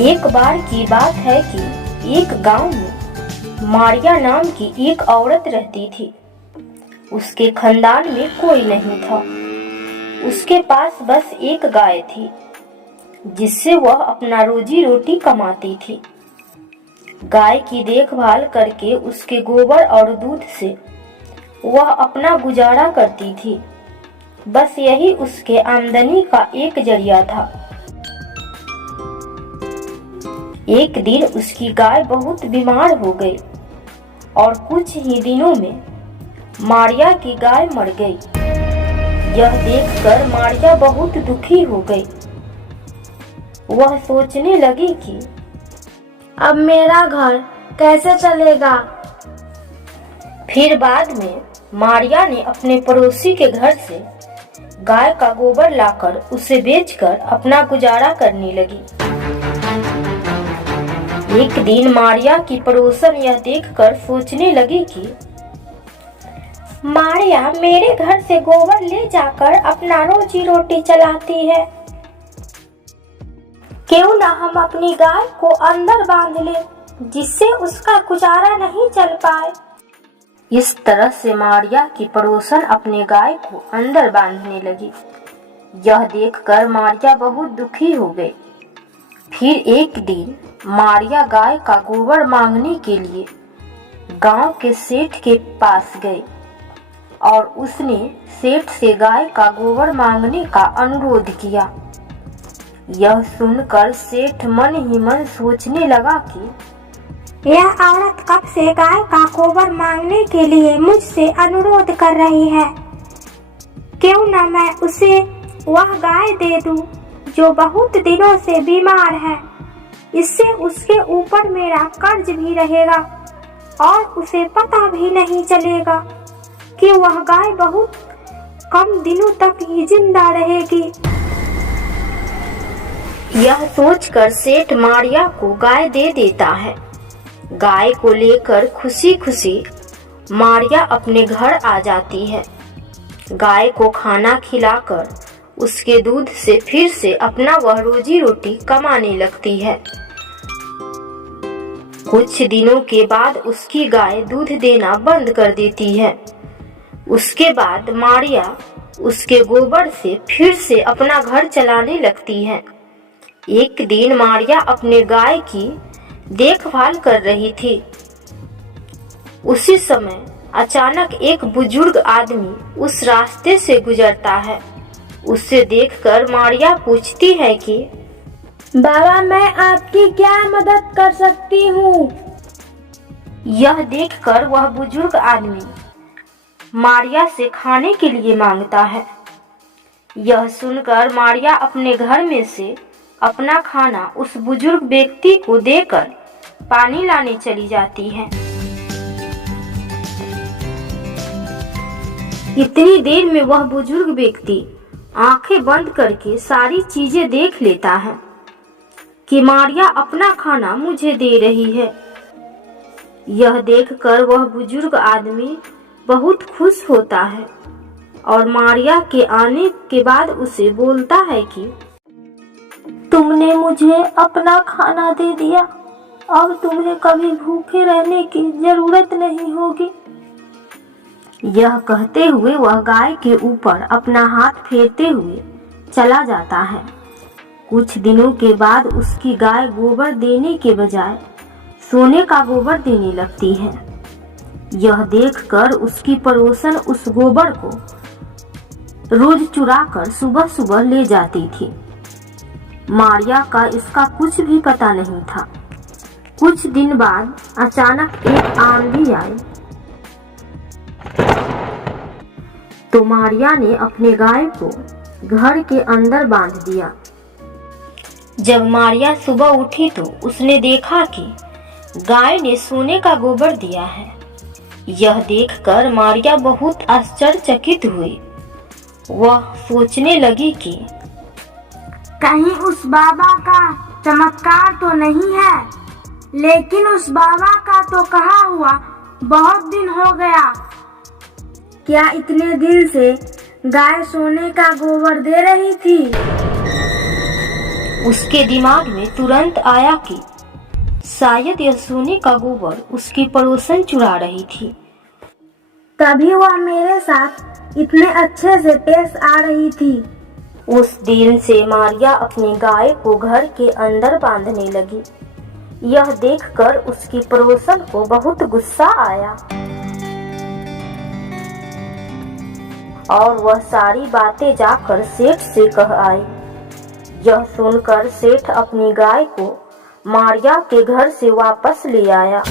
एक बार की बात है कि एक गांव में मारिया नाम की एक औरत रहती थी। उसके खानदान में कोई नहीं था। उसके पास बस एक गाय थी जिससे वह अपना रोजी रोटी कमाती थी। गाय की देखभाल करके उसके गोबर और दूध से वह अपना गुजारा करती थी। बस यही उसके आमदनी का एक जरिया था। एक दिन उसकी गाय बहुत बीमार हो गई और कुछ ही दिनों में मारिया की गाय मर गई। यह देखकर मारिया बहुत दुखी हो गई। वह सोचने लगी कि अब मेरा घर कैसे चलेगा। फिर बाद में मारिया ने अपने पड़ोसी के घर से गाय का गोबर लाकर उसे बेचकर अपना गुजारा करने लगी। एक दिन मारिया की पड़ोसन यह देखकर सोचने लगी कि मारिया मेरे घर से गोबर ले जाकर अपना रोजी रोटी चलाती है, क्यों ना हम अपनी गाय को अंदर बांध ले जिससे उसका गुजारा नहीं चल पाए। इस तरह से मारिया की पड़ोसन अपने गाय को अंदर बांधने लगी। यह देखकर मारिया बहुत दुखी हो गई। फिर एक दिन मारिया गाय का गोबर मांगने के लिए गांव के सेठ के पास गई और उसने सेठ से गाय का गोबर मांगने का अनुरोध किया। यह सुनकर सेठ मन ही मन सोचने लगा कि यह औरत कब से गाय का गोबर मांगने के लिए मुझसे अनुरोध कर रही है, क्यों न मैं उसे वह गाय दे दूं जो बहुत दिनों से बीमार है। इससे उसके ऊपर मेरा कर्ज भी रहेगा और उसे पता भी नहीं चलेगा कि वह गाय बहुत कम दिनों तक ही जिंदा रहेगी। यह सोचकर सेठ मारिया को गाय दे देता है। गाय को लेकर खुशी खुशी मारिया अपने घर आ जाती है। गाय को खाना खिलाकर उसके दूध से फिर से अपना वह रोजी रोटी कमाने लगती है। कुछ दिनों के बाद उसकी गाय दूध देना बंद कर देती है। उसके बाद मारिया उसके गोबर से फिर से अपना घर चलाने लगती है। एक दिन मारिया अपने गाय की देखभाल कर रही थी। उसी समय अचानक एक बुजुर्ग आदमी उस रास्ते से गुजरता है। उसे देखकर मारिया पूछती है कि बाबा, मैं आपकी क्या मदद कर सकती हूँ। यह देखकर वह बुजुर्ग आदमी मारिया से खाने के लिए मांगता है। यह सुनकर मारिया अपने घर में से अपना खाना उस बुजुर्ग व्यक्ति को देकर पानी लाने चली जाती है। इतनी देर में वह बुजुर्ग व्यक्ति आंखें बंद करके सारी चीजें देख लेता है कि मारिया अपना खाना मुझे दे रही है। यह देखकर वह बुजुर्ग आदमी बहुत खुश होता है और मारिया के आने के बाद उसे बोलता है कि तुमने मुझे अपना खाना दे दिया, अब तुम्हें कभी भूखे रहने की जरूरत नहीं होगी। यह कहते हुए वह गाय के ऊपर अपना हाथ फेरते हुए चला जाता है। कुछ दिनों के बाद उसकी गाय गोबर देने के बजाय सोने का गोबर देने लगती है। यह देखकर उसकी पड़ोसन उस गोबर को रोज चुराकर सुबह सुबह ले जाती थी। मारिया का इसका कुछ भी पता नहीं था। कुछ दिन बाद अचानक एक आंधी आई तो मारिया ने अपने गाय को घर के अंदर बांध दिया। जब मारिया सुबह उठी तो उसने देखा कि गाय ने सोने का गोबर दिया है। यह देखकर मारिया बहुत आश्चर्यचकित हुई। वह सोचने लगी कि कहीं उस बाबा का चमत्कार तो नहीं है, लेकिन उस बाबा का तो कहा हुआ बहुत दिन हो गया। क्या इतने दिन से गाय सोने का गोबर दे रही थी? उसके दिमाग में तुरंत आया कि शायद यह सोने का गोबर उसकी पड़ोसन चुरा रही थी। तभी वह मेरे साथ इतने अच्छे से पेश आ रही थी। उस दिन से मारिया अपनी गाय को घर के अंदर बांधने लगी। यह देखकर उसकी पड़ोसन को बहुत गुस्सा आया और वह सारी बातें जाकर सेठ से कह आई। यह सुनकर सेठ अपनी गाय को मारिया के घर से वापस ले आया।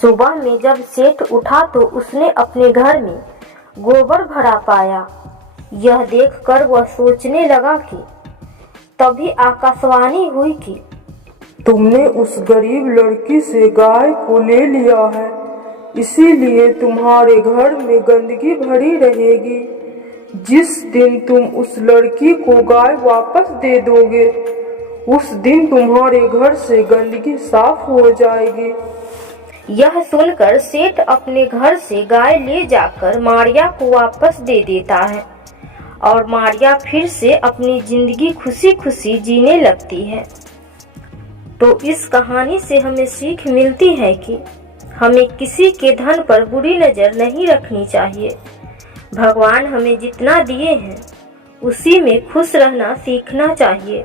सुबह में जब सेठ उठा तो उसने अपने घर में गोबर भरा पाया। यह देखकर वह सोचने लगा कि तभी आकाशवाणी हुई कि तुमने उस गरीब लड़की से गाय को ले लिया है, इसीलिए तुम्हारे घर में गंदगी भरी रहेगी। जिस दिन तुम उस लड़की को गाय वापस दे दोगे, उस दिन तुम्हारे घर से गंदगी साफ हो जाएगी। यह सुनकर सेठ अपने घर से गाय ले जाकर मारिया को वापस दे देता है और मारिया फिर से अपनी जिंदगी खुशी खुशी जीने लगती है। तो इस कहानी से हमें सीख मिलती है कि हमें किसी के धन पर बुरी नज़र नहीं रखनी चाहिए। भगवान हमें जितना दिए हैं उसी में खुश रहना सीखना चाहिए।